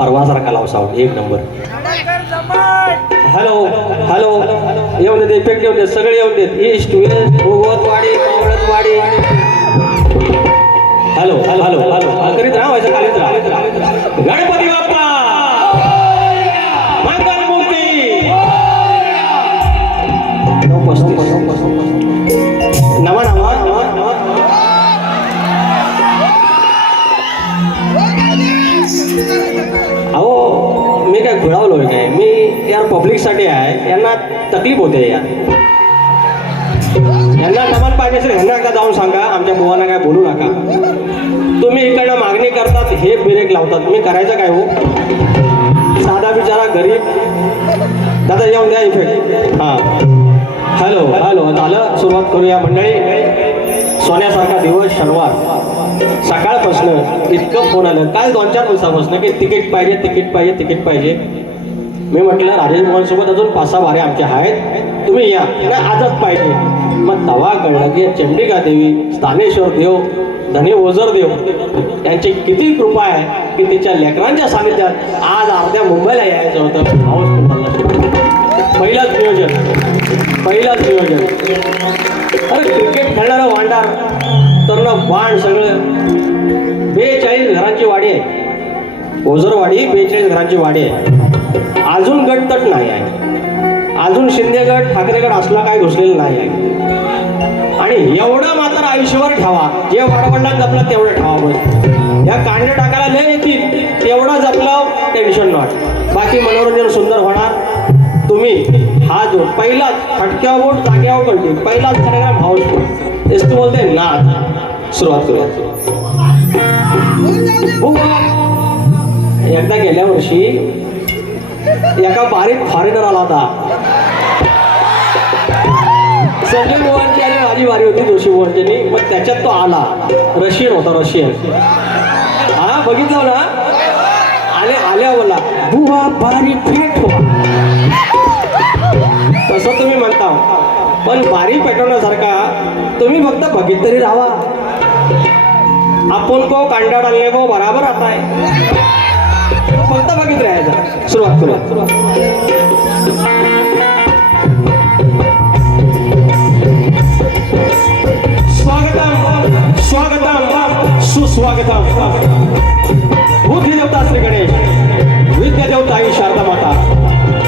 परवासारखा लाव साऊंड एक number. Hello hello येऊन देत, इफेक्ट येऊन देत, सगळे येऊन देत. East west Bhogwatwadi Kawaltwadi. Hello hello hello hello करीत राहा व्हायचं कालीत राहा. गणपती बाप्पा मंगलमूर्ती. 9:35 नवा नवा नवा. अहो मी काय घुळावलोय काय? मी यार पब्लिकसाठी आहे, यांना तकलीफ होते यार. यांना नमन पाहिजे असेल ह्यांना एकदा जाऊन सांगा आमच्या बुवांना काय बोलू नका. तुम्ही इकडनं मागणी करतात, हे ब्रेक लावतात. मी करायचं काय हो? साधा बिचारा गरीब. दादा येऊन द्या इफेक्ट. हां हॅलो हॅलो झालं, सुरुवात करूया मंडळी. सोन्यासारखा दिवस शनिवार सकाळपासून इतकं फोन आलं काल 2-4 दिवसापासून की तिकीट पाहिजे तिकीट पाहिजे तिकीट पाहिजे. मी म्हटलं राजेश मोहनसोबत अजून 5-6 वारे आमच्या आहेत, तुम्ही या ना आजच पाहिजे. मग तवा कळलं की चंडिका देवी, स्थानेश्वर देव, धनी ओझर देव यांची किती कृपा आहे की तिच्या लेकरांच्या सानिध्यात आज अर्ध्या मुंबईला यायचं होतं. पहिलाच नियोजन. अरे क्रिकेट खेळणारं वांडार तर ना बाण सगळं. 42 घरांची वाडी आहे ओझरवाडी. 42 घरांची वाडी आहे. अजून गटतट नाही आहे. अजून शिंदे गट ठाकरे गट असला काय घुसलेलं नाही आहे. आणि एवढं मात्र आयुष्यभर ठेवा, जे वडवडिलांना जपलं तेवढं ठेवा. बस या कांडे टाकायला लय येतील तेवढं जपलं, टेन्शन नॉट. बाकी मनोरंजन सुंदर होणार. तुम्ही हा जो पहिलाच फटक्यावर बोट जाग्यावर कळते पहिलाच कार्यक्रम हाऊस तेच तू बोलते ना. सुरुवात करूया. एकदा गेल्या वर्षी एका बारीक फॉरेनर आला होता. संजय मोहनची आणि माझी वारी होती जोशी मोहनची. मग त्याच्यात तो आला. रशियन होता, रशियन. हा बघितलं ना. आल्या बोला बुवा बारी फेट हो. तसं तुम्ही म्हणता, पण बारी पेटवण्यासारखा तुम्ही फक्त बघित तरी राहा. आपण को कांडा डालने को बराबर आता है, फक्त बघित राहायचं. सुरुवात करूया. स्वागतम स्वागतम सुस्वागतम. बुद्धी देवता श्री गणेश, विद्या देवता आई शारदा माता,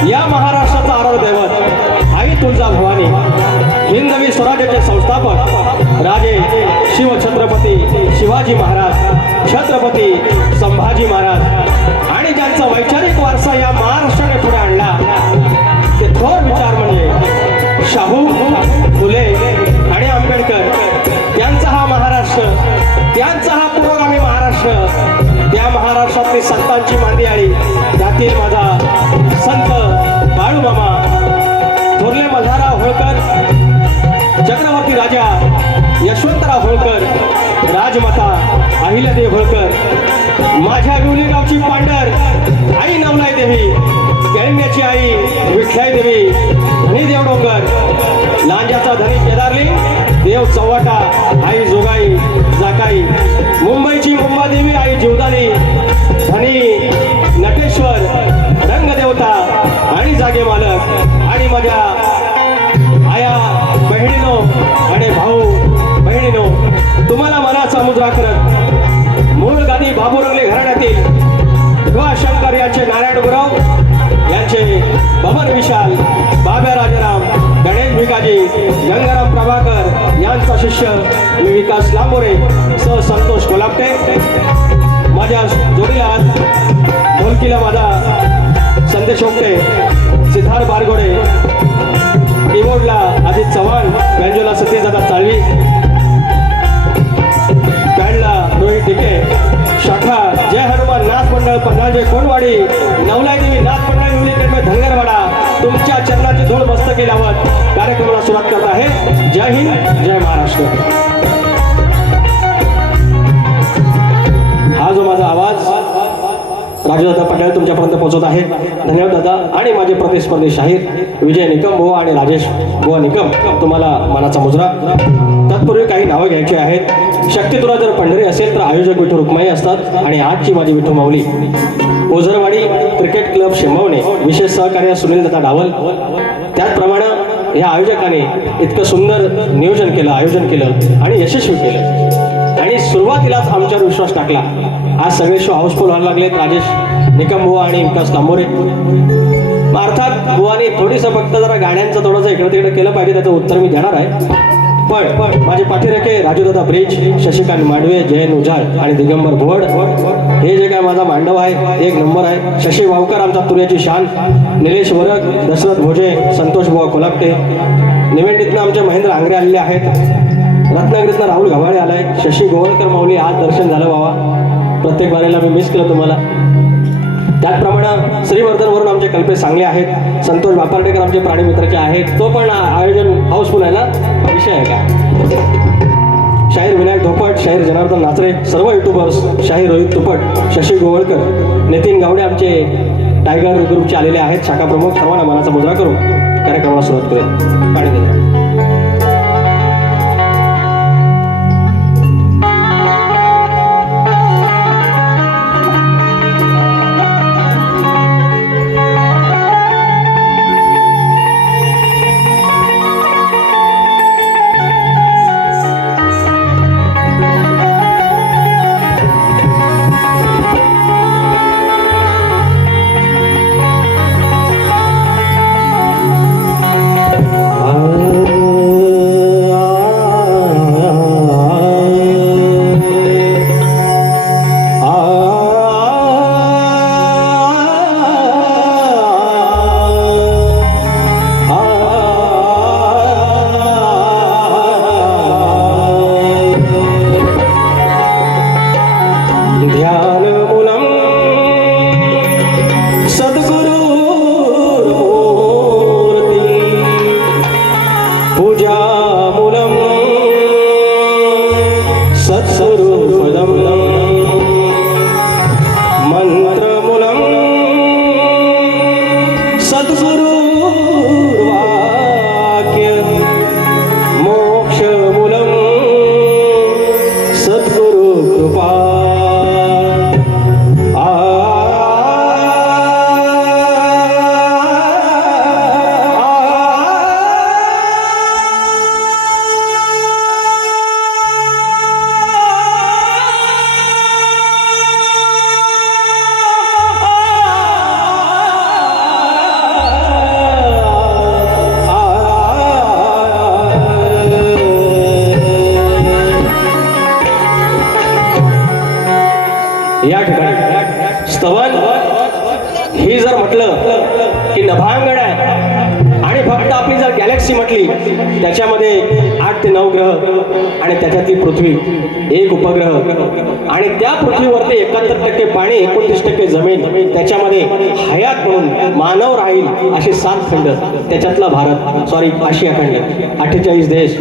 या महाराष्ट्राचा आराध्य दैवत आई तुळजा भवानी, हिंदवी स्वराज्याचे संस्थापक राजे शिवछत्रपती शिवाजी महाराज, छत्रपती संभाजी महाराज आणि ज्यांचा वैचारिक वारसा या महाराष्ट्राने पुढे आणला ते थोर विचार म्हणजे शाहू फुले आणि आंबेडकर. त्यांचा हा महाराष्ट्र, त्यांचा हा पुरोगामी महाराष्ट्र, त्या महाराष्ट्रातली संतांची मांदी आळी, त्यातील माझा संत बाळूमामा थोरले मल्हारराव होळकर, चक्रवर्ती राजा यशवंतराव होळकर, राजमाता अहिल्यादेवी होळकर, माझ्या विवली गावची पांढर आई नवलाई देवी, केळंब्याची आई विठ्लाई देवी, धनी देव डोंगर, लांजाचा धनी केदारली, देव चव्हाटा आई जोगाई जाकाई, मुंबईची मुंबादेवी आई जीवदानी, धनी नटेश्वर रंगदेवता आणि जागे मालक आणि माझ्या आया बहिणीनो आणि भाऊ बहिणीनो, तुम्हाला मनाचा मुजरा करत मूळ गादी बाबूरंगले घराण्यातील शिवाशंकर यांचे नारायण गुराव यांचे बबन विशाल, बाब्या राजाराम, गणेश भिकाजी, गंगाराम प्रभाकर यांचा शिष्य मी विकास लांबोरे सह संतोष कोलापटे. माझ्या जोडीला ढोलकीला माझा संदेश ओकटे, सिद्धार्थ बारगोडे, कीबोर्डला अजित चव्हाण, बँजोला सतीशदादा चाळवी, बँडला रोहित डिके, शाखा जय हनुमान नाथ मंडळ पन्हाळजे कोणवाडी, नवलाई देवी नाथ मंडळ विवलीकडे धनगरवाडा. तुमच्या चरणाची धूळ मस्तकी लावत कार्यक्रमाला सुरुवात करत आहे. जय हिंद जय महाराष्ट्र. हा जो माझा आवाज राजूदादा पटेल तुमच्यापर्यंत पोहोचवत आहे. धन्यवाद दादा. आणि माझे प्रतिस्पर्धी शाहीर विजय निकम बुवा आणि राजेश बुवा निकम, तुम्हाला मानाचा मुजरा. तत्पूर्वी काही नावं घ्यायची आहेत. शक्ती तुला जर पंढरी असेल तर आयोजक विठू रुक्माई असतात आणि आजची माझी विठू माऊली ओझरवाडी क्रिकेट क्लब शेंबवणे, विशेष सहकार्य सुनील दादा डावल. त्याचप्रमाणे या आयोजकाने इतकं सुंदर आयोजन केलं आणि यशस्वी केलं आणि सुरुवातीलाच आमच्यावर विश्वास टाकला. आज सगळे शो हाऊसफुल व्हायला लागलेत. राजेश निकम बुवा आणि विकास तांबोरे. अर्थात बुवानी थोडीसं फक्त जरा गाण्यांचं थोडंसं इकडे तिकडे केलं पाहिजे, त्याचं उत्तर मी देणार आहे. पण माझे पाठीरेखे राजूदादा ब्रिज, शशिकांत मांडवे, जयंत उजाळ आणि दिगंबर भोड, हे जे काय माझा मांडव आहे एक नंबर आहे. शशी वावकर आमचा तुर्याची शान, निलेश वरक, दशरथ भोजे, संतोष बुवा कोलापटे. निवेंडीतनं आमचे महेंद्र आंग्रे आलेले आहेत. रत्नागिरीतनं राहुल गव्हाळे आलाय. शशी गोवळकर माऊली, आज दर्शन झालं बाबा, प्रत्येक बारेला मी मिस केलं तुम्हाला. त्याचप्रमाणे श्रीवर्धनवरून आमचे कल्पेश सांगले आहेत. संतोष बापार्डेकर आमचे प्राणी मित्राचे आहेत. तो पण आयोजन हाऊसफुल आहे ना, विषय आहे का. शाहीर विनायक धोपट, शाहीर जनार्दन नाचरे, सर्व युट्यूबर्स, शाहीर रोहित तुपट, शशी गोवळकर, नितीन गावडे आमचे टायगर ग्रुपचे आलेले आहेत. शाखा प्रमुख, सर्वांना मनाचा मुजरा करून कार्यक्रमाला सुरुवात करूया. पाणी देणार. या ठिकाणी स्तवन ही जर म्हटलं की नभांगण आहे आणि फक्त आपली जर गॅलेक्सी म्हटली त्याच्यामध्ये 8 ते 9 ग्रह आणि त्याच्यातली पृथ्वी एक उपग्रह आणि त्या पृथ्वीवरती 71% पाणी 29% जमीन त्याच्यामध्ये हयात म्हणून मानव राहील असे 7 खंड त्याच्यातला भारत आशिया खंड 48 देश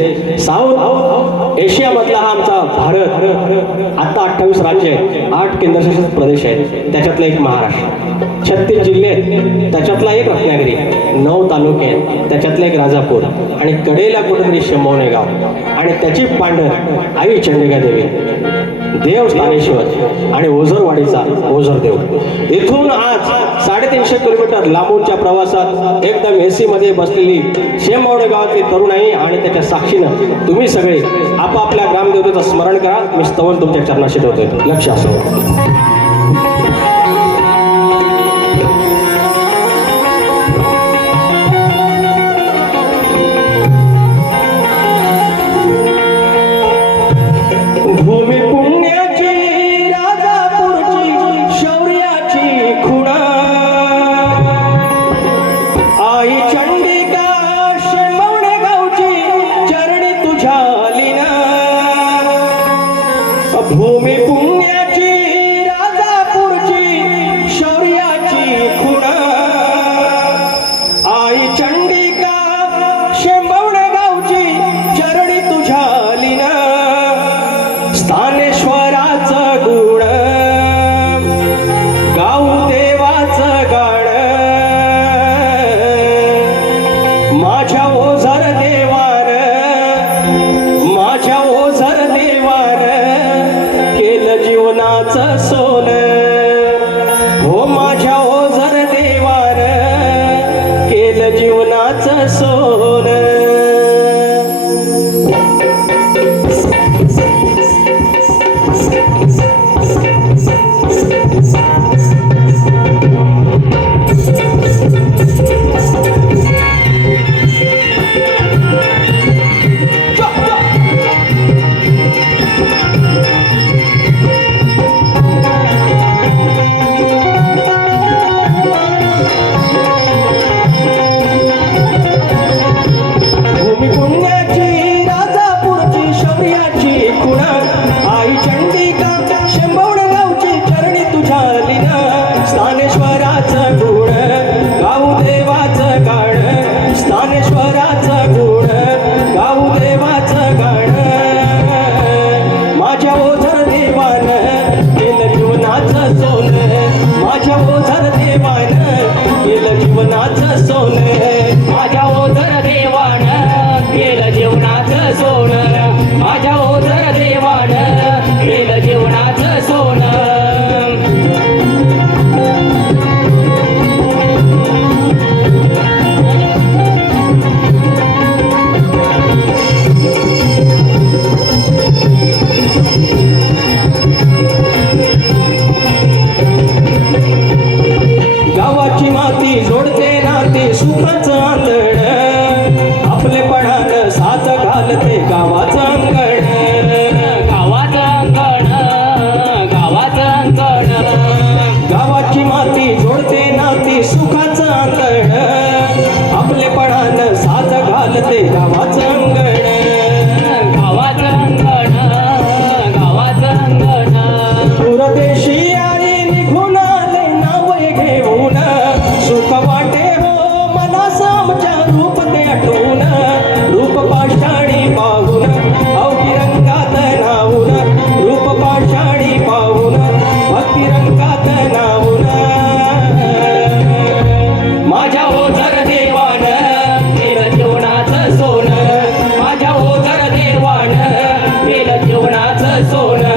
साऊथ एशिया मधला हा आमचा भारत आता 28 राज्य आहेत 8 केंद्रशासित प्रदेश आहेत त्याच्यातला एक महाराष्ट्र 36 जिल्हे आहेत त्याच्यातला एक रत्नागिरी 9 तालुके आहेत त्याच्यातला एक राजापूर आणि कडेला कुठेतरी शेंबवणे गाव आणि त्याची पांढर आई चंडिका देवी देव स्थानेश्वर आणि ओझरवाडीचा ओझरदेव इथून आज 350 किलोमीटर लांबूनच्या प्रवासात एकदम एसी मध्ये बसलेली शेंबवणे गावातली तरुणाई आणि त्याच्या साक्षीनं तुम्ही सगळे आपापल्या ग्रामदेवतेचं स्मरण करा मी स्तवन तुमच्या चरणाशी ठेवतोय लक्ष असो भूमी पुण्याची राजापूरची शौर्याची खुणा आई चंडिका शेंबवणे गावची चरणी तुझ्या लीना भूमी पुण्याची राजापूरची देवान केलं जीवनाचं सोनं. माझ्या ओझर देवान केलं जीवनाचं सोनं. माझ्या ओझर देवान केलं जीवनाचं सोनं. गावाची माती जोडते नाते सुखाचं आंधळ. आपलेपणानं साथ घालते गावाचं अंगण. गावाचं अंगण, गावाचं अंगण. गावाची माती जोडते नाती सुखाचं आंधळ. आपलेपणानं साथ घालते गावाचं अंगण. गावाचं अंगण, गावाचं अंगण. दूरदेशी आई निघून आले नाव घेऊन. सुख वाटे हो मनास आमच्या रूप ते आठवून. रूप पाषाणी पाहून अवघी रंगात नावून. रूप पाषाणी पाहून भक्ती रंगात नावून. माझ्या ओझर देवान केलं जीवनाचं सोनं. माझ्या ओझर देवान केलं जीवनाचं सोनं.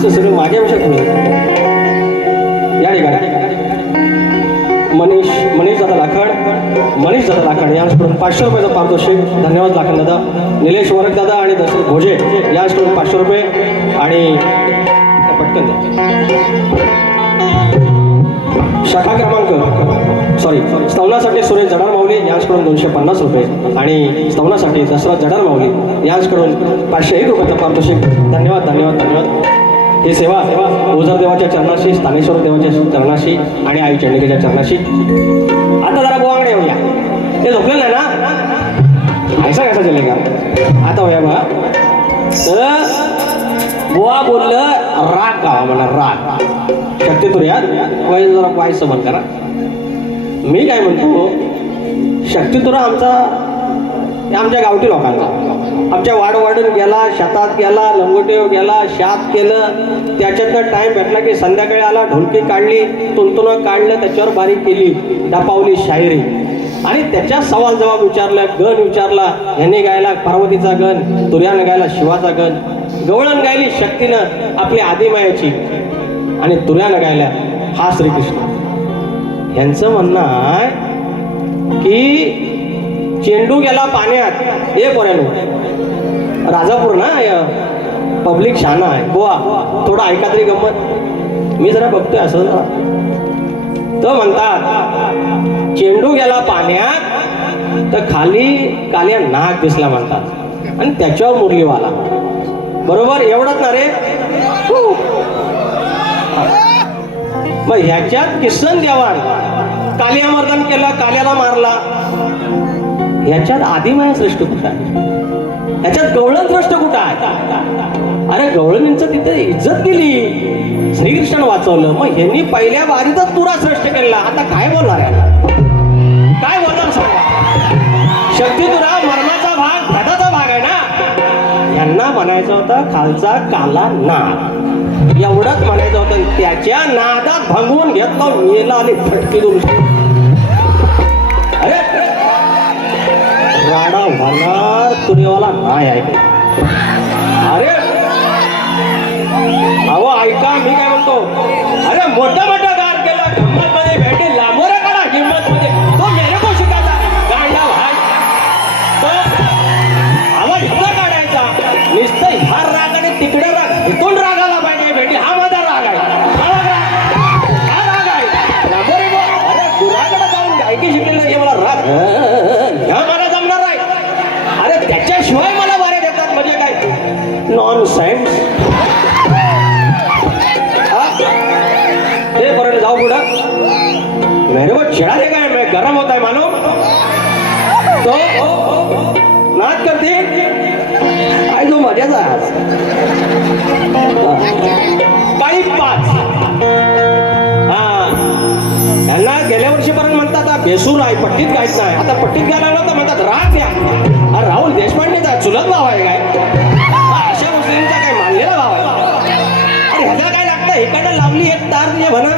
असं सगळं माझ्यापेक्षा पुढे. या ठिकाणी मनीष दादा लाखण यांच्याकडून 500 रुपयाचं पारितोषिक. धन्यवाद लाखण दादा. निलेश वरक दादा आणि दशरथ भोजे यांच्याकडून 500 रुपये. आणि पटकन द्या. शाखा क्रमांक स्तवनासाठी सुरेश जडार माऊली यांच्याकडून 250 रुपये. आणि स्तवनासाठी दशरथ जडार माऊली यांच्याकडून 501 रुपयाचं पारितोषिक. धन्यवाद धन्यवाद धन्यवाद. ही सेवा ओझर देवाच्या चरणाशी, स्थानेश्वर देवाच्या चरणाशी आणि आई चंडिकेच्या चरणाशी. आता जरा बोवांगडे येऊया. ते झोपलेलं नाही ना, ऐसा कसा चले का. आता होया बा. तर बुवा बोललं राग गावा म्हणा, राग शक्यतो यार वय जरा वायचं बंद करा. मी काय म्हणतो, शक्यतो आमच्या गावठी लोकांना, आमच्या वाडवाडून गेला, शेतात गेला, लंगोटेव गेला, शात केलं, त्याच्यातनं टाईम भेटला की संध्याकाळी आला, ढोलकी काढली, तुंतुनं काढलं, त्याच्यावर बारीक केली, डपावली शायरी आणि त्याच्या सवाल जवाब विचारला, गण विचारला. ह्याने गायला पार्वतीचा गण, तुर्यानं गायला शिवाचा गण, गवळण गायली शक्तीनं आपली आदिमायाची आणि तुर्यानं गायला हा श्रीकृष्ण. यांचं म्हणणं आहे की चेंडू गेला पाण्यात. हे पोऱ्यानो, राजापूर ना पब्लिक शाना आहे बुवा, थोडं ऐका तरी गंमत. मी जरा बघतोय असं तर म्हणतात चेंडू गेला पाण्यात तर खाली काल्या नाग दिसला म्हणतात आणि त्याच्यावर मुरलीवाला. बरोबर एवढंच ना रे. मग ह्याच्यात किसन देवाण कालिया मर्दन केलं, काल्याला मारला. ह्याच्यात आदिमाया श्रेष्ठ कुठं आहे? ह्याच्यात गवळण श्रेष्ठ कुठं आहे? अरे गवळणींचं तिथे इज्जत गेली, श्रीकृष्णानं वाचवलं. मग ह्यांनी पहिल्या वारीतच तुरा श्रेष्ठ केला. आता काय बोलणार आहे? काय बोलणार सांगा. शक्ती तुरा मर्माचा भाग, भदाचा भाग आहे ना. यांना म्हणायचं होतं खालचा काला नाग, एवढंच म्हणायचं होतं. त्याच्या नादात भंगवून घेतलं, मेला आणि फटकी दोन. अरे राडा होणार तुरीवाला नाही ऐक. अरे अहो ऐका, मी काय म्हणतो, अरे मोठा मोठा गार केला, गंमत मध्ये भेटे लांबोरा काढा हिंमत मध्ये. तो मेरे को शिकायचा गांडा भाई. तो आवाज इथं काढायचा नुसतं ह्या रागाने तिकडे राग, इथून रागाला पाहिजे भेटे. हा माझा राग आहे, हा राग आहे लांबोरे. अरे गुराकडे जाऊन गायकी शिकलेलं हे मला राग ह्या मला जमणार नाही. अरे त्याच्याशिवाय मला वारे देतात म्हणजे काय नॉन सेन्स. ते पर्यंत जाऊ पुढं. मेरे को चिड़ा देगा, मैं गरम होता है मानो. तो नाच करते आई जो मजाचा काही 5. यांना गेल्या वर्षीपर्यंत म्हणतात बेसूर आहे, पट्टीत काहीच नाही. आता पट्टीत घ्यायला लागलो तर म्हणतात राग द्या. अरे राहुल देशपांडेचा चुलत भाव आहे काय? अशा मुस्लिमचा काय मानलेला भाव आहे? अरे ह्याला काय लागतं, इकडं लावली एक तार तुझे म्हणा,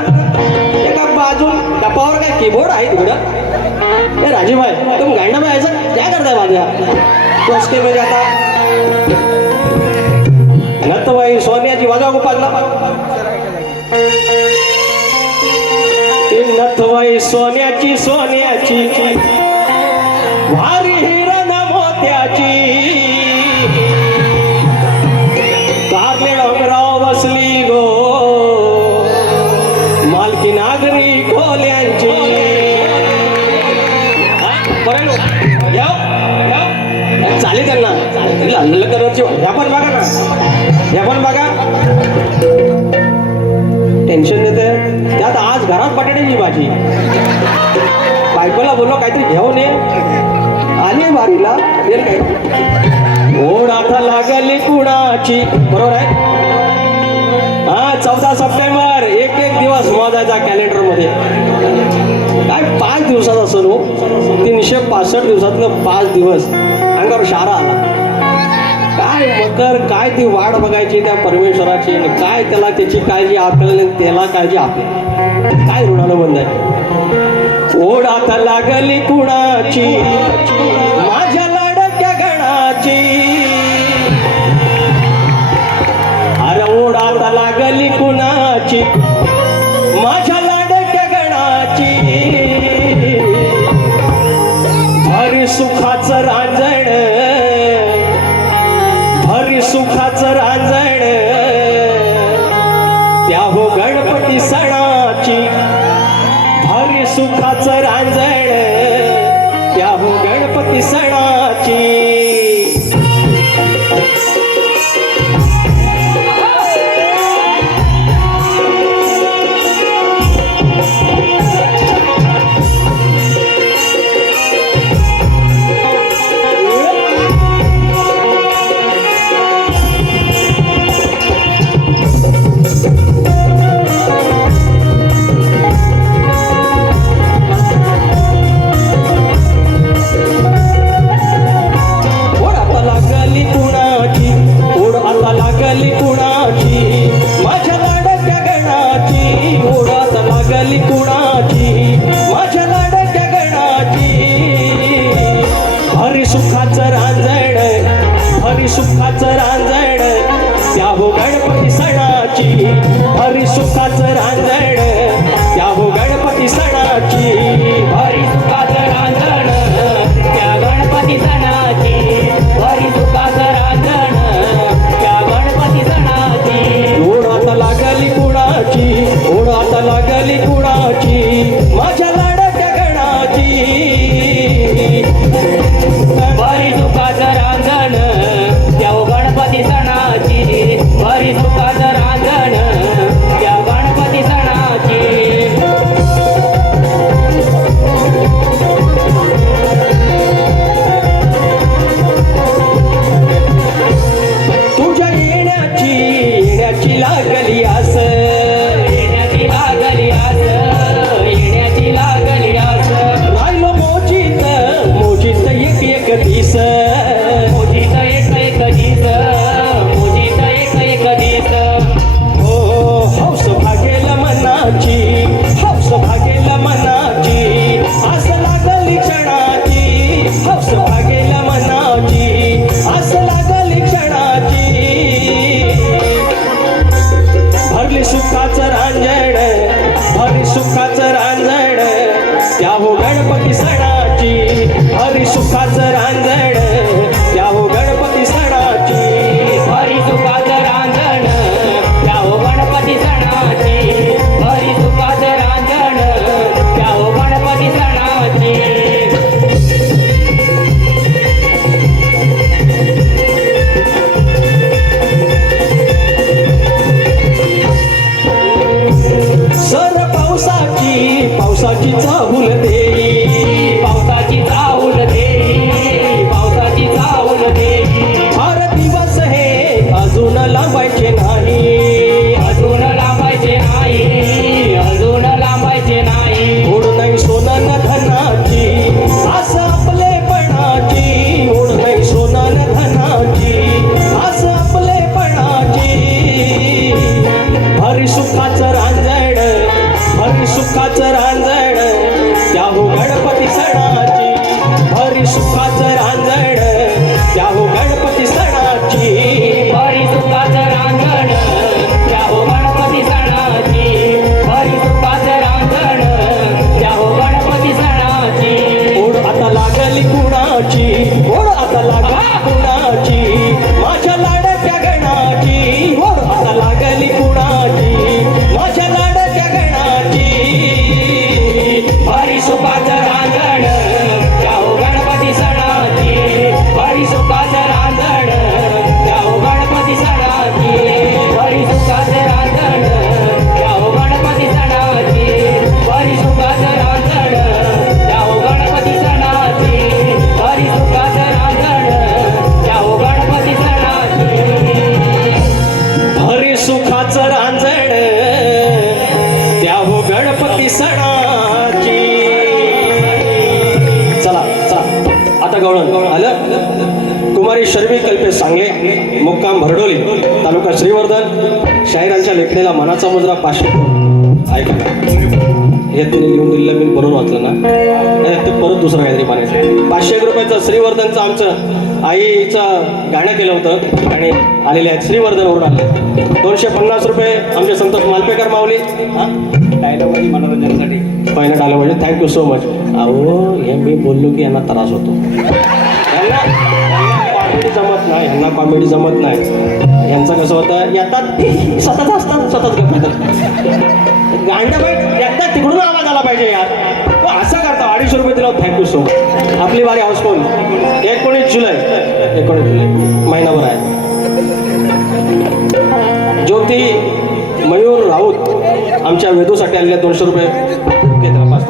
एका बाजून टपावर काय कीबोर्ड आहे तिकडं. हे राजीभाई तुम गांडा में ऐसा क्या करताय माझ्या कसके में जाता नथबाई सोन्याची वाजवा गोपालला. नथबाई सोन्याची सोन्याची भारी हिरण मोत्याची, कारले डोंगराव बसली गो मालकी नागरी खोल्यांची. चालेल त्यांना हल्ल कलरची. ह्या पण बघा ना, ह्या पण बघा टेन्शन देते. त्यात आज घरात बटाट्याची भाजी. बायकोला बोललो काहीतरी घेऊन ये, आली वारीला काय ओढ आता लागली कुणाची. बरोबर आहे. हा 14 सप्टेंबर एक दिवस मोजायचा कॅलेंडर मध्ये. काय 5 दिवसाचा सण हो. 365 दिवसातलं 5 दिवस अंगावर शारा आला. काय मकर, काय ती वाट बघायची त्या परमेश्वराची, काय त्याला त्याची काळजी आपल्याला, त्याला काळजी आपली. काय ऋणानं बंद आहे. ओढ आता लागली कुणाची माझ्या लाडक्या गणाची. अरे ओढ आता लागली सणाची माझ्या लाडक्या गणाची हरी सुखाचं रांजण हरी सुखाचं रांजण त्या हो गणपती सणाची हरी सुखाचं रांजण त्या हो गणपती सणाची लागली कुणाची माझ्या लाडक्या गणाची ओढात लागली कुणाची माझ्या लाडक्या गणाची हरी सुखाचं रांजण हरी सुखाचं रांजण त्या हो गणपती सणाची हरी सुखाचं रांजण त्या हो गणपती सणाची हरी सुखाचं रांजण त्या गणपती सणाची हरी सुखाचं रांजण त्या गणपती सणाची ओढात लागली कुणाची ओढात लागली कुणाची माझ्या लाडक्या गणाची हरी सुखाचं रांजण त्या गणपती सणाची हरी सुखाचं रांजण त्या गणपती सणाची तुझ्या येण्याची लागली आस येण्याची लागली आस येण्याची लागली आस राहिलो मोजीत मोजीत एक दिस मोजीत एक दिस मोजीत एक दिस हो हौस भागेल मनाची हौस भागेल मनाची आस लागली क्षणाची हौस भागेल मनाची आस लागली क्षणाची भरली सुखाचं रांजण भरली सुखाचं रांजण त्या हो गणपती सणाची हरी सुखाचं रांजण त्या हो गणपती सणाची हरी सुखाचं रांजण त्या गणपती सणाची हरी सुखाचं रांजण त्या गणपती सणाची सर पावसाची चाहूल देई पावसाची चाहूल देई पावसाची चाहूल देई फार दिवस हे अजून लांबायचे नाही अजून लांबायचे नाही अजून लांबायचे नाही ओढ नाही सोनन धनाची आस आपलेपणाची ओढ नाही सोनन धनाची आस आपलेपणाची हरी सुखाचं रांजण हरी सुखाचं रांजण त्या हो गणपती सणाची हरी सुखाचं रांजण त्या हो गणपती सणाची हरी सुखाचं रांजण त्या गणपती सणाची हरी सुखाचं रांजण त्या गणपती सणाची ओढ आता लागली कुणाची ओढ आता लागली कुणाची माझ्या लाडक्या गणाची ओढ आता लागली कुणाची माझ्या लाडक्या गणाची हरी सुखाचं रांजण त्या गणपती सणाची हरी सुखाचं रांजण त्या गणपती सणाची हरी सुखाचं रांजण त्या गणपती सणाची हरी सुखाचं रांजण त्या गणपती सणाची हरी सुखाचं रांजण त्या गणपती सणाची हरी सुखाचं रांजण त्या हो गणपती सणाची चला चला आता गवळण आलं कुमारी शर्वी कल्पेश सांगले मुक्काम भरडोली तालुका श्रीवर्धन शाहिरांच्या लेखणीला मनाचा मुजरा 500 ऐका हे तिने लिहून दिलेलं मी बरोबर वाचलं ना ते परत दुसरं काहीतरी म्हणायचं. 500 रुपयाचं श्रीवर्धनचं आमचं आईचं गाणं केलं होतं आणि आलेले आहेत श्रीवर्धनवरून आले. 250 रुपये आमचे संतोष मालपेकर माऊली हां डायलॉग आणि मनोरंजनासाठी पहिला डायलॉग म्हणजे थँक्यू सो मच. अहो हे मी बोललो की यांना त्रास होतो, यांना कॉमेडी जमत नाही, यांना कॉमेडी जमत नाही. यांचं कसं होतं येतात सतत असतात सतत गांड एकदा तिकडून आवाज आला पाहिजे यार असं करता. 250 रुपये दिला थँक्यू सो मच. आपली वारी हाऊसफुल 19 जुलै महिनाभर आहे. ज्योती मयूर राऊत आमच्या वेदूसाठी आलेल्या 200 रुपये घेतला पाच.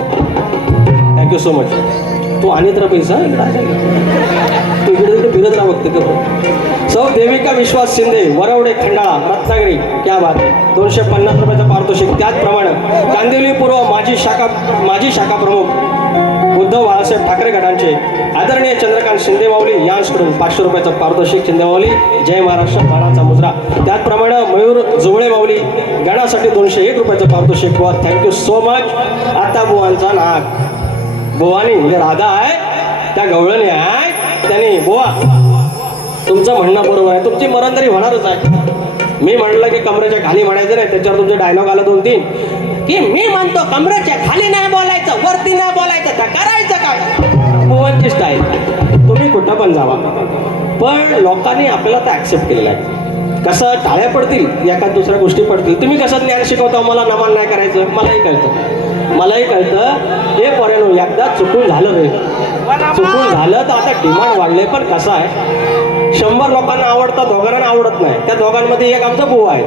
Thank you so much. तू आणि तर पैसा तू इकडे तिकडे फिरत राहा बघते का. सौ देविका विश्वास शिंदे वरवडे खंडाळा रत्नागिरी क्या बात आहे. 250 रुपयाचं पारितोषिक. त्याचप्रमाणे कांदिवली पूर्व माजी शाखा प्रमुख उद्धव बाळासाहेब ठाकरे गटांचे आदरणीय चंद्रकांत शिंदे माऊली यांच्याकडून 500 रुपयाचं पारितोषिक. शिंदे माऊली जय महाराष्ट्र बाणाचा मुजरा. त्याचप्रमाणे मयूर जुवळे माऊली गणासाठी 201 रुपयाचं पारितोषिक. बुवा थँक्यू सो मच. आता बुवांचा नाक बुवानी म्हणजे राधा आहे त्या गवळणी आहे त्याने बुवा तुमचं म्हणणं बरोबर आहे. तुमची मरणदरी होणारच आहे. मी म्हणलं की कमरेच्या खाली म्हणायचं नाही, त्याच्यावर तुमचे डायलॉग आला 2-3 की मी म्हणतो कमरेच्या खाली नाही बोलायचं वरती नाही बोलायचं तर करायचं काय. बुवांची स्टाईल. तुम्ही कुठं पण जावा पण लोकांनी आपल्याला तर ॲक्सेप्ट केलेलं आहे. कसं टाळ्या पडतील एका दुसऱ्या गोष्टी पडतील. तुम्ही कसं ज्ञान शिकवता मला नमन नाही करायचं मलाही कळतं हे पर्यंत एकदा चुकून झालं रे चुकून झालं तर आता डिमांड वाढले. पण कसं आहे 100 लोकांना आवडतं दोघांना आवडत नाही. त्या दोघांमध्ये एक आमचा बुवा आहे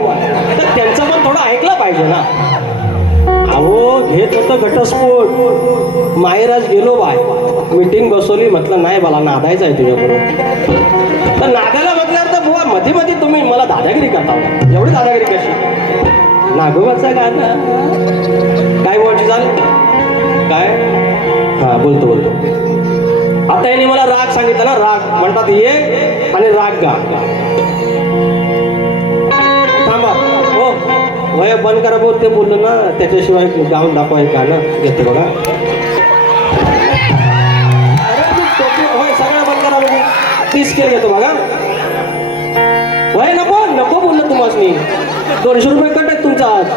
तर त्यांचं पण थोडं ऐकलं पाहिजे ना. अहो घेत होतं घटस्फोट माहेराज गेलो बाय मीटिंग बसवली म्हटलं नाही मला नादायचं आहे तुझ्याबरोबर. तर नादायला म्हटल्यावर तर बुवा मध्ये मध्ये तुम्ही मला दादागिरी करता. एवढी दादागिरी कशी. नागोबाचा गाणं काय बोलायची चाल काय हां बोलतो आता यांनी मला राग सांगितला ना. राग म्हणतात ये आणि राग गा. थांबा हो वय बंद करा बोल ते बोललं ना त्याच्याशिवाय गाऊन दाखवाय गाणं घेते बघा. होय सगळं बंद करा बघू 30 स्केल घेतो बघा. वय नको बोललं तुम्हाला मी 200 रुपये कट आहेत तुमचा आज.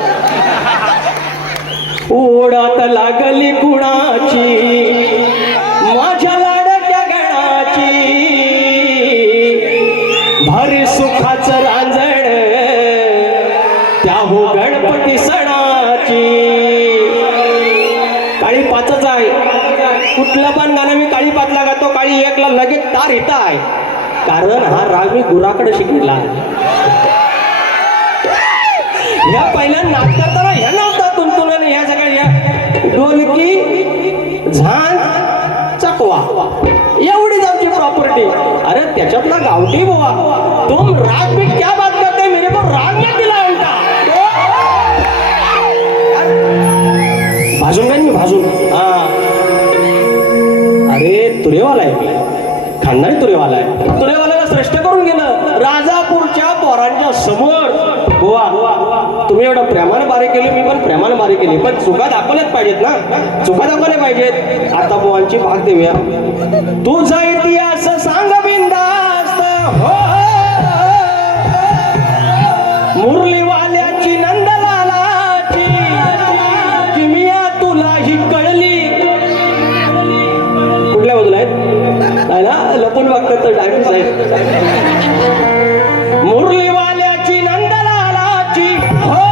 ओढात लागली कुणाची माझ्या लाडक्या गणाची भारी सुखाचं रांजण त्या हो गणपती सणाची. काळी 5च आहे. कुठलं पण गाणं मी काळी 5ला गातो. काळी 1ला लगेच तार इथं आहे कारण हा राग मी गुराकडे शिकलेला आहे. ह्या पहिल्या नाच करताना ह्या नव्हता तुंतुन ह्या सगळ्या ढोलकी झांज चकवा एवढीच आमची प्रॉपर्टी. अरे त्याच्यातला गावठी बुवा तुम राग भी क्या बात करते मेरे को राग नाही दिला उलटा. भाजून काय मी भाजून हा अरे तुरेवाला आहे मी खानदानी तुरेवाला आहे. तुरेवाल्याला श्रेष्ठ करून गेलं राजापूरच्या पोरांच्या समोर. बुवा तुम्ही एवढं प्रेमाने बारी केली मी पण प्रेमाने बारी केली पण चुका दाखवल्याच पाहिजेत ना. चुका दाखवल्या पाहिजेत. आता बुवांची भाग देऊया. तुझा इतिहास सांग बिंदास्त हो मुरलीवाल्याची नंदलालाची किमिया तुला ही कळली. कुठल्या बाजूला आहेत नाही ना लपून बघतात तर डायरेक्ट साहेब. मुरलीवाल्याची नंदलालाची हो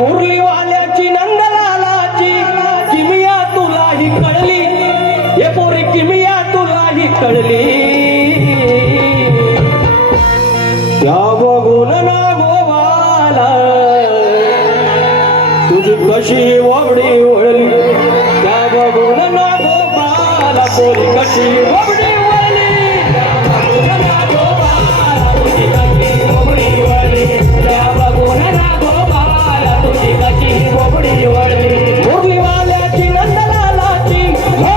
मुरलीवाल्याची नंदलालाची किमिया तुला ही कळली. हे पोरी किमिया तुला ही कळली. त्या बघून ना गोवाला तुझी कशी वबडी वळली. त्या बघून ना गोपाला पोरी कशी वबडी वळली. त्या बघून ना गोपाला तुझी कशी वबडी वळली. त्या बघून ना गोपाला तुझी कशी वबडी वळली. मुरलीवाल्याची नंदलालाची हो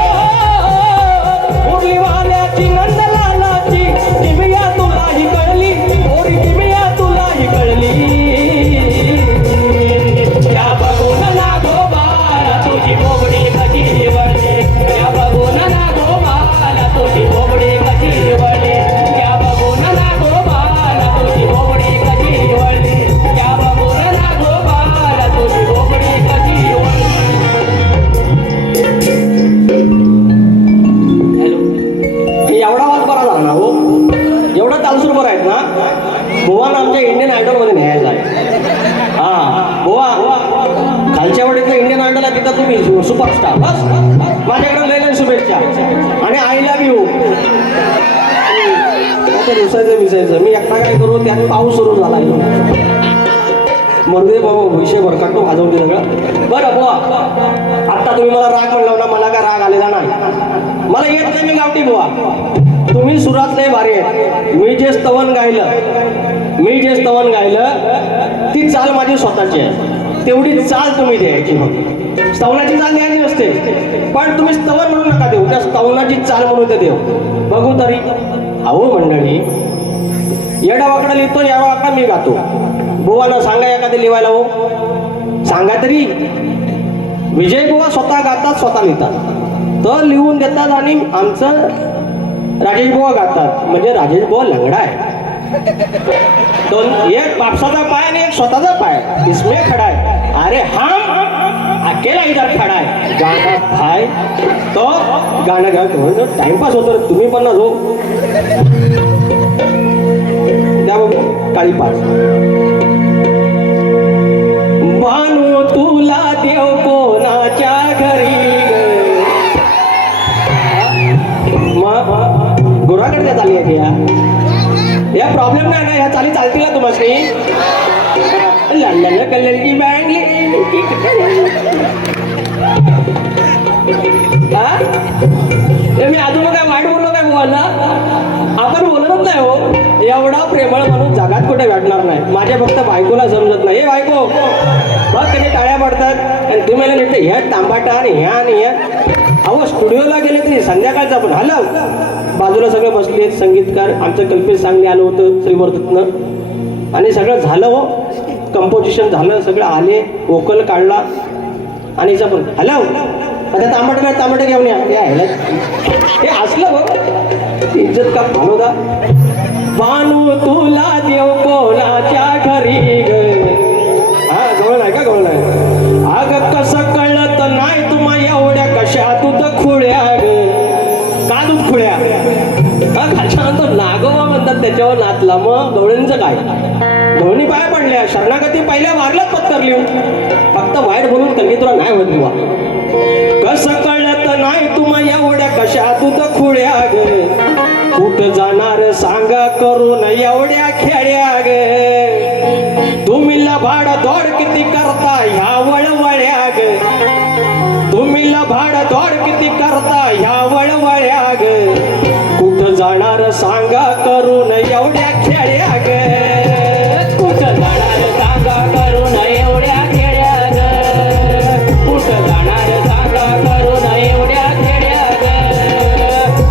मुरलीवाल्याची नंदलालाची किमिया तुला ही कळली. पोरी किमिया तुला ही कळली. बुवानं आमच्या इंडियन आयडॉल मध्ये न्यायला आहे. हा बुवा खालच्या वाडीतलं इंडियन आयडॉल आहे तिथं तुम्ही सुपरस्टार बस. माझ्याकडे लय शुभेच्छा आणि आय लव्ह यू. विसायचं मी एकटा काय करू, त्यात पाऊस सुरू झाला मरुदे बाबा विषय भरकाटतो भाजवून सगळं. बरं बुवा आता तुम्ही मला राग म्हणला ना, मला काय राग आलेला नाही, मला येत नाही, मी गावठी बुवा. तुम्ही सुरात लय भारी आहे. मी जे स्तवन गायलं ती चाल माझी स्वतःची आहे, तेवढी चाल तुम्ही द्यायची. मग स्तवनाची चाल द्यायची नसते, पण तुम्ही स्तवन म्हणू नका देऊ, त्या स्तवनाची चाल म्हणून ते देऊ बघू तरी. अहो मंडळी येडावाकडा लिहितो, यावाकडा मी गातो. बुवानं सांगा एखादे लिवायला हो, सांगा तरी. विजय बुवा स्वतः गातात, स्वतः लिहितात, तर लिहून देतात आणि आमचं राजेश बुवा गातात. म्हणजे राजेश बुवा लंगडा आहे. दोन, एक बापसाचा पाय आणि एक स्वतःचा पाय, इसमें खडा है. अरे हम अकेला इधर खडा है, गाणं भाई तो गाणं घ्या. टाइमपास होतो तुम्ही पण ना जो द्या काळी पाच. मानू तुला देव कोणाच्या घरी, गुराकडे त्या चाली आहे या प्रॉब्लेम नाही ना, ह्या चाली चालतील ना तुम्हाला. लंडन कलरची बँगली मी अजून काय वाईट बोललो काय बोला, आपण बोलतच नाही हो. एवढा प्रेमळ माणूस जगात कुठे भेटणार नाही. माझ्या फक्त बायकोला समजत नाही. हे बायको बघ कधी टाळ्या पडतात आणि तुम्ही नेते ह्या तांबाटा आणि ह्या आणि ह्या. अहो स्टुडिओला गेले तरी संध्याकाळचं आपण हलव, बाजूला सगळे बसले संगीतकार. आमचं कल्पेश सांगली आलं होतं श्रीवर्धतनं आणि सगळं झालं हो, कंपोजिशन झालं, सगळं आले, वोकल काढला आणि पण हॅलो आता तांबट घेऊन या. हे असलं हो इज्जत का भानोदा. बानू तुला देव कोणाच्या घरी ग. हा गवळ नाही का, गवळ नाही. अग कसं कळत नाही तुम्हा एवढ्या कशा दूध खुळ्या ग. का दूध खुळ्या खालच्यानंतर नागोबा म्हणतात त्याच्यावर नाचला. मग गवळींचं काय, गवळणी पाया पडल्या, शरणागती पहिल्या मारल्याच पत्तर लिहून. फक्त वाईट बोलून तंगी तुला नाही होत बुवा. कसं कळत नाही तुम्हा एवढ्या कशा दूध खुळ्या ग. कुठं जाणार सांगा करून एवढ्या खेड्या ग. तुम्ही लभाड दौड किती करता ह्या वळवळ्या ग. तुम्ही लभाड दौड किती करता ह्या वळवळ्या ग. कुठं जाणार सांगा करून एवढ्या खेड्या ग. कुठं जाणार सांगा करून एवढ्या खेड्या ग. कुठं जाणार सांगा करून एवढ्या खेड्या ग.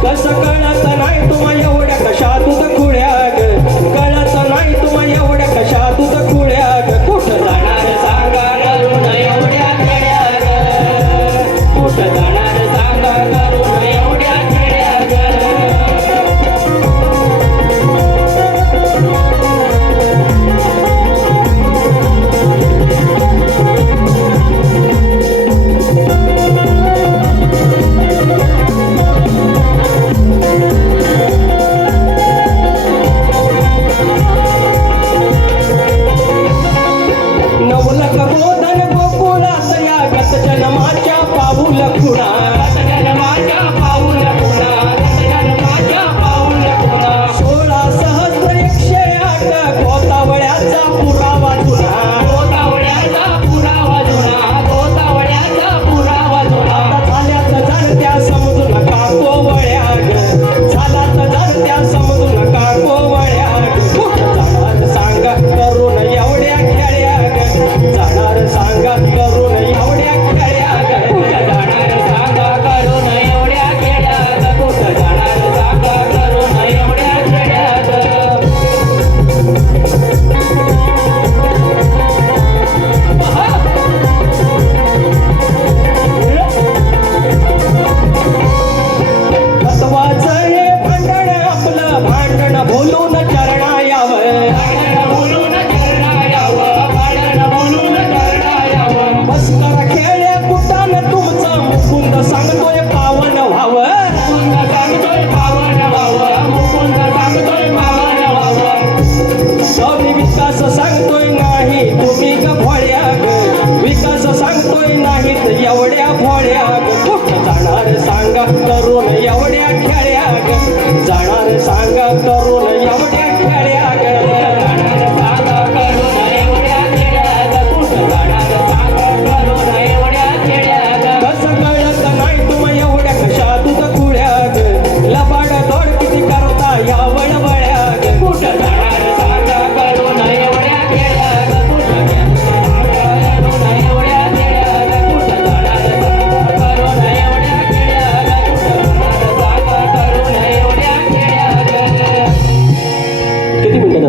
कसं कळत नाही तुम्हा एवढ्या कशा दूध खुळ्या ग. कळत नाही तुम्हा एवढ्या कशा दूध खुळ्या ग. कुठं जाणार सांगा करून एवढ्या खेड्या ग. कुठं जाणार सांगा करून एवढ्या खेड्या ग.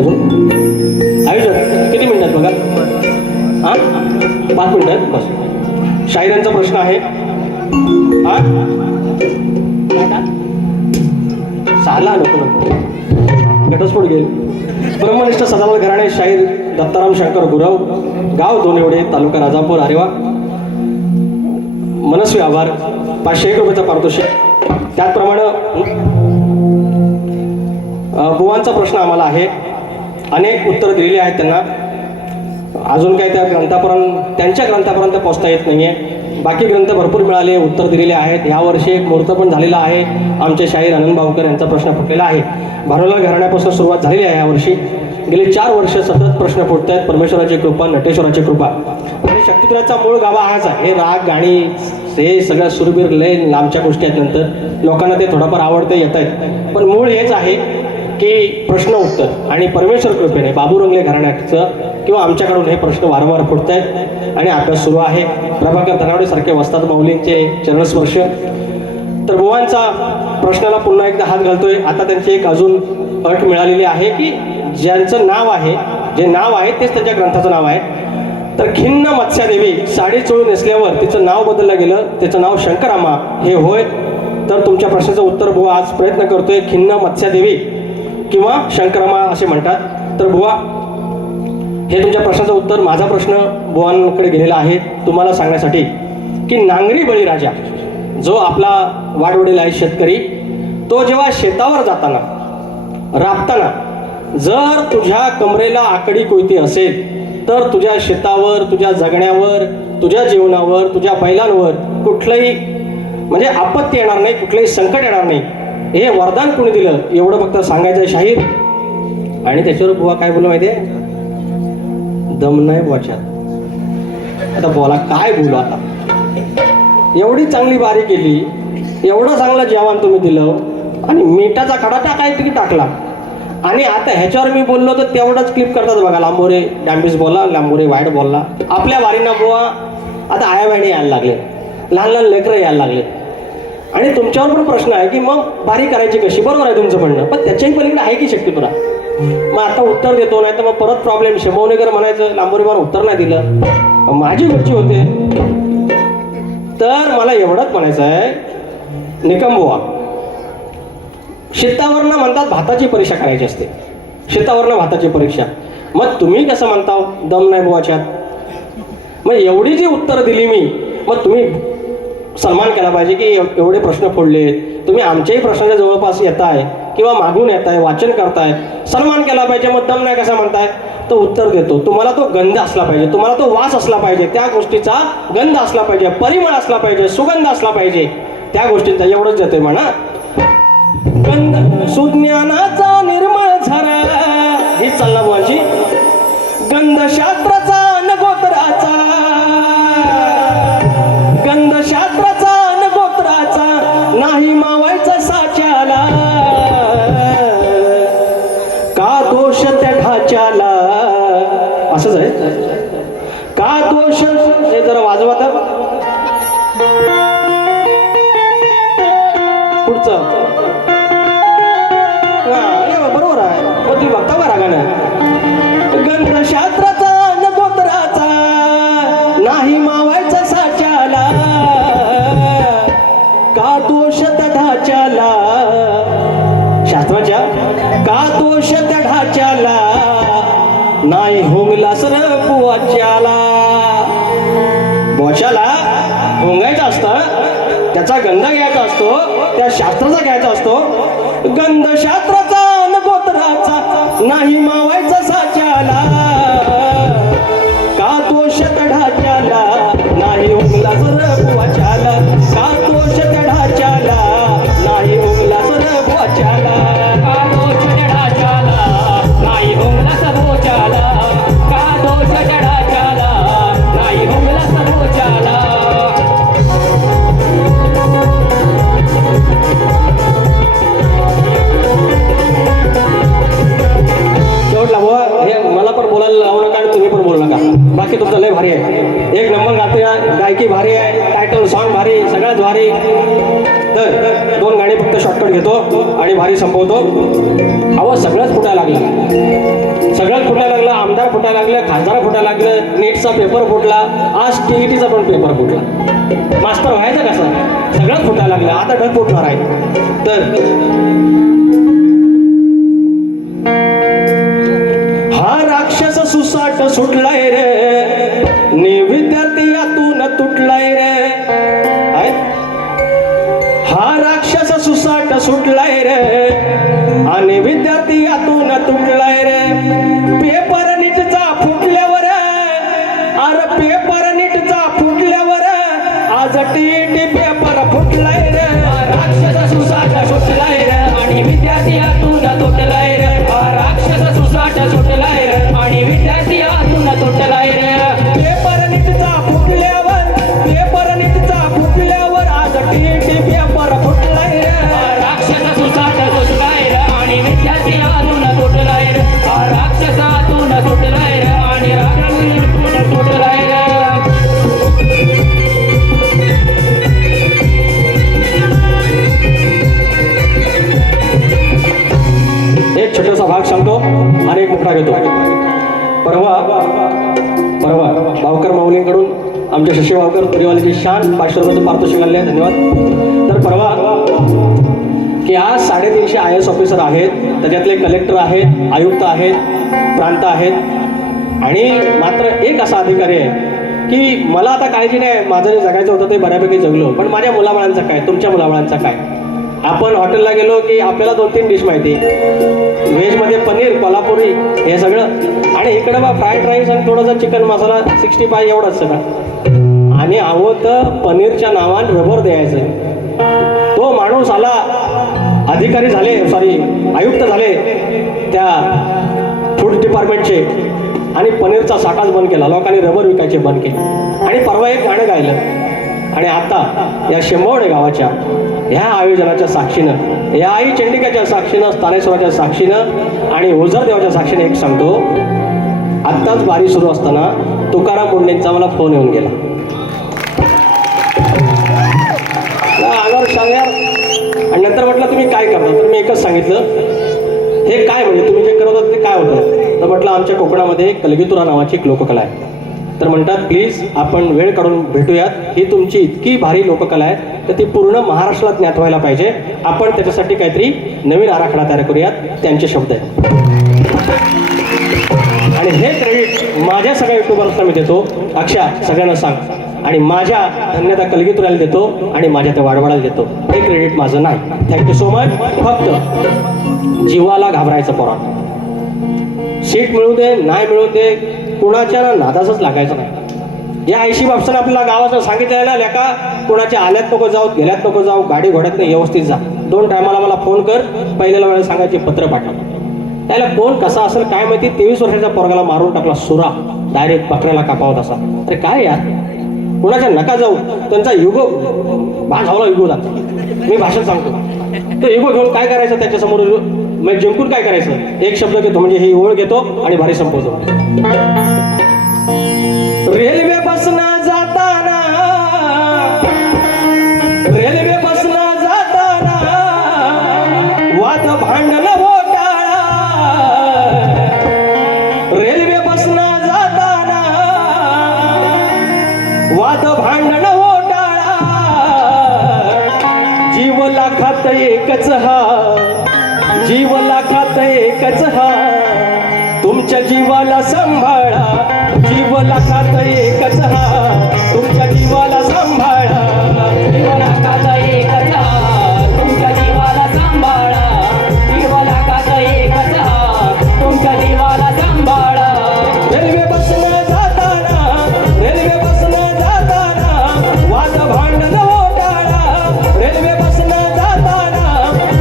अजून आयुष्यात किती मिनिटात बघा हा 5 मिनिटं आहेत बस. शाहिरांचा प्रश्न आहे हा साला नको घटस्फोट घेईल. ब्रह्मनिष्ठ सदावर घराणे शाहीर दत्ताराम शंकर गुरव, गाव दोनवडे, तालुका राजापूर, आरेवा. मनस्वी आभार. 501 रुपयाचा पारितोषिक. त्याचप्रमाणे बुवांचा प्रश्न आम्हाला आहे. अनेक उत्तर दिलेली आहेत त्यांना. अजून काही त्या ग्रंथापर्यंत त्यांच्या ग्रंथापर्यंत पोहोचता येत नाही आहे. बाकी ग्रंथ भरपूर मिळाले, उत्तर दिलेले आहेत. यावर्षी एक मुहूर्त पण झालेला आहे. आमचे शाहीर आनंद भाऊकर यांचा प्रश्न फुटलेला आहे. भारोलाल घराण्यापासून सुरुवात झालेली आहे यावर्षी. गेली 4 वर्ष सतत प्रश्न फुटत आहेत. परमेश्वराची कृपा, नटेश्वराची कृपा. आणि शक्तिपुराचा मूळ गाभा हाच आहे. हे राग गाणी हे सगळं सुरबीर लय लांबच्या गोष्टी आहेत. नंतर लोकांना ते थोडंफार आवडते येत आहेत, पण मूळ हेच आहे की प्रश्न उत्तर. आणि परमेश्वर कृपेने बाबू रंगले घराण्याचं किंवा आमच्याकडून हे प्रश्न वारंवार फुटत आहेत आणि अभ्यास सुरू आहे. प्रभाकर धनावडेसारखे वस्ताद माऊलींचे चरणस्पर्श. तर बुवांचा प्रश्नाला पुन्हा एकदा हात घालतोय. आता त्यांची एक अजून अट मिळालेली आहे की ज्यांचं नाव आहे, जे नाव आहे तेच त्यांच्या ग्रंथाचं नाव आहे. तर खिन्न मत्स्यादेवी साडी चोळून नेसल्यावर तिचं नाव बदललं गेलं, त्याचं नाव शंकरामा हे होय. तर तुमच्या प्रश्नाचं उत्तर बुवा आज प्रयत्न करतोय. खिन्न मत्स्यादेवी किंवा शंकरामा असे म्हणतात. तर बुवा हे तुमच्या प्रश्नाचं उत्तर. माझा प्रश्न बुवांकडे गेलेला आहे तुम्हाला सांगण्यासाठी की नांगरी बळीराजा जो आपला वाडवडील आहे शेतकरी, तो जेव्हा शेतावर जाताना राबताना जर तुझ्या कमरेला आकडी कोयती असेल तर तुझ्या शेतावर, तुझ्या जगण्यावर, तुझ्या जीवनावर, तुझ्या बैलांवर कुठलंही म्हणजे आपत्ती येणार नाही, कुठलंही संकट येणार नाही. हे वरदान कोणी दिलं एवढं फक्त सांगायचं आहे शाहीर. आणि त्याच्यावर बुवा काय बोलू माहिती आहे, दम नाही वाचात. आता बोला काय बोलू आता. एवढी चांगली बारी केली, एवढं चांगलं जेवण तुम्ही दिलं आणि मिठाचा खडा टाकाय टाकला. आणि आता ह्याच्यावर मी बोललो तर तेवढंच क्लिप करतात बघा. लांबोरे डॅम्बिस बोलला, लांबोरे वाईट बोलला. आपल्या वारीना बुवा आता आयाबाईने यायला लागले, लहान लहान लेकरं यायला लागले. आणि तुमच्यावर पण प्रश्न आहे की मग बारी करायची कशी. बरोबर आहे तुमचं म्हणणं, पण त्याच्याही पलीकडे आहे की शक्तिपुरा. मग आता उत्तर देतो, नाही तर मग परत प्रॉब्लेम. शंभवणेकर म्हणायचं लांबोरी मला उत्तर नाही दिलं, माझी गच्ची होते. तर मला एवढंच म्हणायचं आहे, निकम बुवा शेतावरनं म्हणतात भाताची परीक्षा करायची असते. शेतावरनं भाताची परीक्षा. मग तुम्ही कसं म्हणता दम नाही बुवाच्यात. मग एवढी जी उत्तरं दिली मी, मग तुम्ही सन्मान केला पाहिजे की एवढे प्रश्न फोडले. तुम्ही आमच्याही प्रश्नाच्या जवळपास येताय किंवा मागून येताय, वाचन करताय, सन्मान केला पाहिजे. मग दम नाही कसा म्हणताय. तो उत्तर देतो. तुम्हाला तो गंध असला पाहिजे, तुम्हाला तो वास असला पाहिजे, त्या गोष्टीचा गंध असला पाहिजे, परिमळ असला पाहिजे, सुगंध असला पाहिजे त्या गोष्टींचा. एवढंच देतोय म्हणा. गंध सुज्ञानाचा निर्मळ झरा ही चालना बुवांची. गंधशास्त्राचा न गोत्राचा, गंधशास्त्राचा न गोत्राचा नाही मावायचा साच्याला. का दोष त्या ढाच्याला. असंच आहे का दोष. हे जरा वाजवा तर पुढचं. बरोबर आहे, मग तुम्ही बघता का रागानं. गंधशास्त्राचा न गोत्राचा नाही मावायचा साच्याला. का दोष त्या ढाच्याला. शास्त्राच्या का दोष त्या ढाच्याला नाही हुंगला सर बुवाच्याला. बोच्याला हुंगायचं असतं, त्याचा गंध घ्यायचा असतो, त्या शास्त्राचा घ्यायचा असतो. गंधशास्त्राचा न गोत्राचा नाही मावायचा साच्याला. का दोष त्या ढाच्याला नाही हुंगला सर बुवाच्याला. का दोष त्या ढाच्याला नाही हुंगला सर बुवाच्याला. का दोष चढाच्याला नाही हुंगला सबोच्याला. का दोष चढाच्याला नाही हुंगला सबोच्याला. शेवटला बुवा हे मला पण बोलायला लावू नका आणि तुम्ही पण बोलू नका. बाकी तुमचं लय भारी आहे, एक नंबर गाते, गायकी भारी आहे, टायटल सॉन्ग भारी, सगळ्यात भारी. तर 2 गाणी फक्त शॉर्टकट घेतो आणि भारी संपवतो. आवाज सगळंच फुटायला लागला. फुटायला लागलं, खासदारा फुटायला लागलं, नीटचा पेपर फुटला, आज TETचा पण पेपर फुटला. मास्तर व्हायचं कसं? सगळंच फुटायला लागलं. आता ढग फुटणार आहे. तर हा राक्षस सुसाट सुटलाय रे, नि विद्यार्थी यातून तुटलाय रे. हा राक्षस सुसाट सुटलाय रे आणि विद्यार्थी यातून तुटलाय रे. पेपर नीटचा फुटल्यावर, अरे पेपर नीटचा फुटल्यावर आज TET पेपर फुटलाय रे. राक्षस सुसाट सुटलाय रे आणि विद्यार्थी आतून तुटलाय रे. राक्षस सुसाट सुटलाय रे आणि विद्यार्थी आतून तुटलाय रे. पेपर नीटचा फुटल्यावर, पेपर नीटचा फुटल्यावर आज TET पेपर फुटलाय रे. राक्षस सुसाट सुटलाय रे आणि विद्यार्थी आतून तुटलाय रे. राक्षस आतून सुटलाय रे आणि राक्षस तुटलाय रे. एक छोटासा भाग सांगतो आणि एक मोठा घेतो. परवा भावकर माऊलींकडून आमच्या शशी भावकर परिवाराची शान 500 रुपयाचं पारितोषिक आले आहे. धन्यवाद. तर परवा की आज 350 IAS ऑफिसर आहेत, त्याच्यातले कलेक्टर आहेत, आयुक्त आहेत, प्रांत आहेत आणि मात्र एक असा अधिकारी आहे की मला आता काळजी नाही, माझं जे जगायचं होतं ते बऱ्यापैकी जगलो, पण माझ्या मुलाबाळांचं काय, तुमच्या मुलाबाळांचं काय. आपण हॉटेलला गेलो की आपल्याला 2-3 डिश माहिती, व्हेजमध्ये पनीर, कोल्हापुरी हे सगळं, आणि इकडं बा फ्राईड राईस आणि थोडंसं चिकन मसाला 65 एवढंच सगळं. आणि हवं तर पनीरच्या नावाने रबर द्यायचं. तो माणूस आला, अधिकारी झाले, आयुक्त झाले त्या फूड डिपार्टमेंटचे, आणि पनीरचा साठाच बंद केला, लोकांनी रबर विकायचे बंद केले. आणि परवा एक गाणं गायलं. आणि आता या शेंबवडे गावाच्या ह्या आयोजनाच्या साक्षीनं, या आई चंडिकाच्या साक्षीनं, स्थानेश्वराच्या साक्षीनं आणि ओझरदेवाच्या साक्षीनं एक सांगतो, आत्ताच बारी सुरू असताना तुकाराम मुंडेंचा मला फोन येऊन गेला. आगार सांगा. आणि नंतर म्हटलं तुम्ही काय करता, तर मी एकच सांगितलं, हे काय म्हणजे तुम्ही जे करत होता ते काय होतं. तर म्हटलं आमच्या कोकणामध्ये कलगीतुरा नावाची एक लोककला आहे. तर म्हणतात प्लीज आपण वेळ काढून भेटूयात, ही तुमची इतकी भारी लोककला आहे तर ती पूर्ण महाराष्ट्राला ज्ञात व्हायला पाहिजे, आपण त्याच्यासाठी काहीतरी नवीन आराखडा तयार करूयात. त्यांचे शब्द आहेत. आणि हे क्रेडिट माझ्या सगळ्या युट्यूबर्सना मी देतो, अक्षा सगळ्यांना सांग, आणि माझ्या धन्यता कलगीतुराला देतो आणि माझ्या त्या वाडवाडाला देतो. हे क्रेडिट माझं नाही. Thank you so much. फक्त जीवाला घाबरायचं पोरा, सीट मिळू दे नाही मिळू दे, कुणाच्या नादाचंच लागायचं नाही. या 80 बापसानं आपल्याला गावाचं सांगितलं ना, लेका कोणाच्या आल्यात नको जाऊ, गेल्यात नको जाऊ, गाडी घोड्यात नाही, व्यवस्थित जा. 2 टायमाला मला फोन कर, पहिल्याला वेळेला सांगायचे पत्र पाठव. त्याला कोण कसा असेल काय माहिती, 23 वर्षाच्या पोरगाला मारून टाकला सुरा, डायरेक्ट बकऱ्याला कापावत असा. अरे काय यार, कुणाच्या नका जाऊ, त्यांचा युगो भाषावला युगो जातो. मी भाषण सांगतो, तो युगो घेऊन काय करायचं, त्याच्यासमोर मग जिंकून काय करायचं, एक शब्द घेतो म्हणजे ही ओळ घेतो आणि भारी संपवतो. रेल्वे बसनं जाताना, रेल्वे बसनं जाताना वाद भांडण होटाळा, रेल्वे बसनं जाताना वाद भांडण होटाळा, जीव लाखात एकच हा, जीव लाखात एकच हा, तुमच्या जीवाला सांभाळा, जीव लाखात एकच हा, तुमच्या जीवाला सांभाळा, जीव लाखात एकच हा, तुमच्या जीवाला सांभाळा, जीव लाखात एकच हा, तुमच्या जीवाला सांभाळा. रेल्वे बसनं जाताना, रेल्वे बसनं जाताना वाद भांडण होटाळा, रेल्वे बसनं जाताना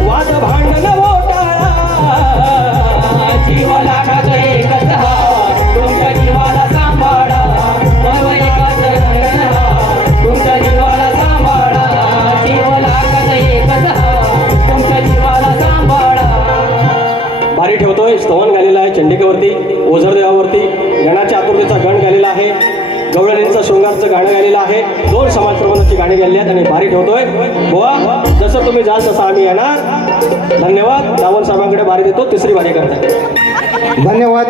वाद भांडण होटाळा, जीव लाखात एकच हा, तुमच्या जीवाला सांभाळा, सर्व एकच हा, तुमच्या जीवाला सांभाळा, जीव लाखात एकच हा, तुमच्या जीवाला सांभाळा. बारी ठेवतोय, स्तवन गायलेला आहे चंडिकेवरती, ओझरदेवावरती, गणाच्या आतुरतेचा गण गायलेला आहे, गवळणींचं शृंगारचं गाणं गायलेलं आहे, 2 समाज प्रबंधाची गाणी गायली आहेत आणि बारी ठेवतोय. बुवा जसं तुम्ही जाल तसं आम्ही येणार. धन्यवाद. दावण साहेबांकडे बारी देतो, 3री बारी करताय. धन्यवाद.